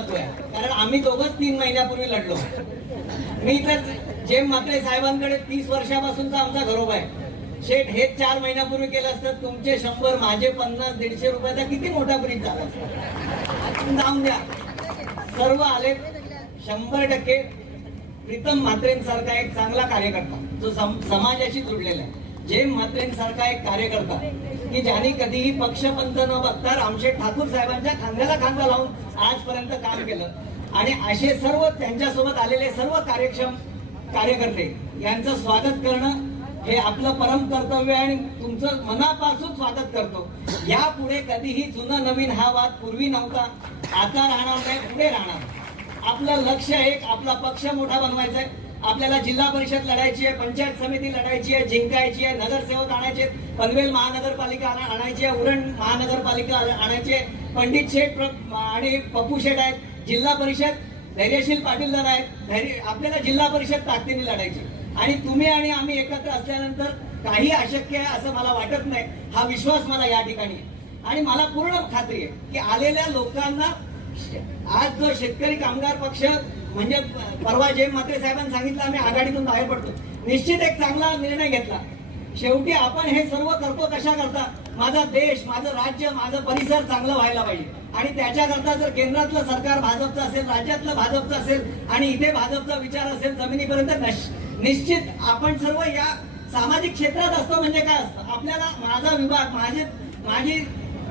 महत्त्व आहे. कारण आम्ही दोघंच तीन महिन्यापूर्वी लढलो. मी तर जेम म्हात्रे साहेबांकडे तीस वर्षापासूनचा आमचा घरोबा आहे. शेठ हे चार महिन्यापूर्वी केलं असतं तुमचे शंभर माझे पन्नास दीडशे रुपयाचा किती मोठा ब्रिज झाला? असता. जाऊन द्या. सर्व आले. शंभर टक्के प्रीतम म्हात्रेंसारखा एक चांगला कार्यकर्ता जो सम- समाजाशी जुडलेला आहे. जेम म्हात्रेंसारखा एक कार्यकर्ता की ज्यांनी कधीही पक्षपंत न बघता रामशेठ ठाकूर साहेबांच्या खांद्याला खांदा लावून आजपर्यंत काम केलं. आणि असे सर्व त्यांच्यासोबत आलेले सर्व कार्यक्षम कार्यकर्ते यांचं स्वागत करणं हे आपलं परम कर्तव्य आणि तुमचं मनापासून स्वागत करतो. यापुढे कधीही जुनं नवीन हा वाद पूर्वी नव्हता आता राहणार नाही पुढे राहणार. आपलं लक्ष एक आपला पक्ष मोठा बनवायचा आहे आपल्याला जिल्हा परिषद लढायची आहे पंचायत समिती लढायची आहे जिंकायची आहे नगरसेवक आणायचे पनवेल महानगरपालिका आणायची आहे उरण महानगरपालिका आणायची आहे पंडित शेठ प्र- आणि पप्पू शेठ आहेत जिल्हा परिषद धैर्यशील पाटीलदार आहेत धैर्य आपल्याला जिल्हा परिषद ताकदीने लढायची आणि तुम्ही आणि आम्ही एकत्र असल्यानंतर काही अशक्य आहे असं मला वाटत नाही हा विश्वास मला या ठिकाणी आणि मला पूर्ण खात्री आहे की आलेल्या लोकांना आज जो शेतकरी कामगार पक्ष म्हणजे परवा जे म्हात्रे साहेबांनी सांगितलं आम्ही आघाडीतून बाहेर पडतो. निश्चित एक चांगला निर्णय घेतला. शेवटी आपण हे सर्व करतो कशा करता माझा देश माझं राज्य माझं परिसर चांगलं व्हायला पाहिजे. आणि त्याच्याकरता जर केंद्रातलं सरकार भाजपचं असेल राज्यातलं भाजपचं असेल आणि इथे भाजपचा विचार असेल जमिनीपर्यंत नश- निश्चित आपण सर्व या सामाजिक क्षेत्रात असतो म्हणजे काय असतं? आपल्याला माझा विभाग माझे माझी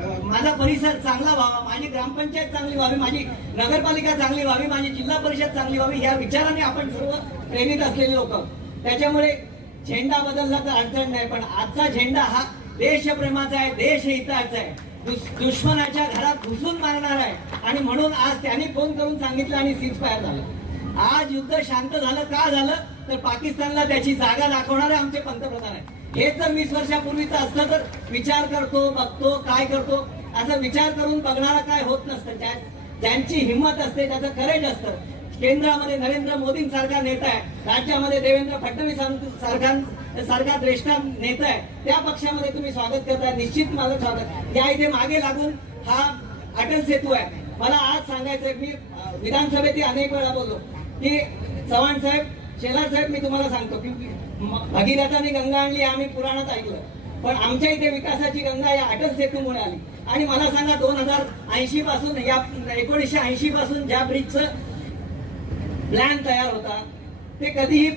माझा परिसर चांगला व्हावा माझी ग्रामपंचायत चांगली व्हावी माझी नगरपालिका चांगली व्हावी माझी जिल्हा परिषद चांगली व्हावी या विचाराने आपण सर्व प्रेरित असलेले लोक त्याच्यामुळे झेंडा बदलला तर अडचण नाही पण आजचा झेंडा हा देशप्रेमाचा आहे देश हिताचा आहे. दुश्मनाच्या घरात घुसून मारणार आहे. आणि म्हणून आज त्यांनी फोन करून सांगितलं आणि सीज फायर झालं. आज युद्ध शांत झालं का झालं? तर पाकिस्तानला त्याची जागा दाखवणारे आमचे पंतप्रधान आहेत. हे जर वीस वर्षापूर्वीचं असलं तर विचार करतो बघतो काय करतो. असं विचार करून बघणारा काय होत नसतं. त्या ज्यांची हिंमत असते त्याचं करेज असतं. केंद्रामध्ये नरेंद्र मोदींसारखा नेता आहे. राज्यामध्ये देवेंद्र फडणवीस सारखा सारखा श्रेष्ठ नेता आहे. त्या पक्षामध्ये तुम्ही स्वागत करताय. निश्चित माझं स्वागत. या इथे मागे लागून हा अटल सेतू आहे. मला आज सांगायचंय मी विधानसभेतही विधानसभेत अनेक वेळा बोललो की चव्हाण साहेब शेलार साहेब मी तुम्हाला सांगतो की भगीरथाने गंगा आणली आम्ही पुराणात ऐकलं. पण आमच्या इथे विकासाची गंगा या अटल सेतूमुळे आली. आणि मला सांगा दोन हजार ऐंशी पासून या एकोणीसशे ऐंशी पासून ज्या ब्रिजचं प्लॅन तयार होता ते कधीही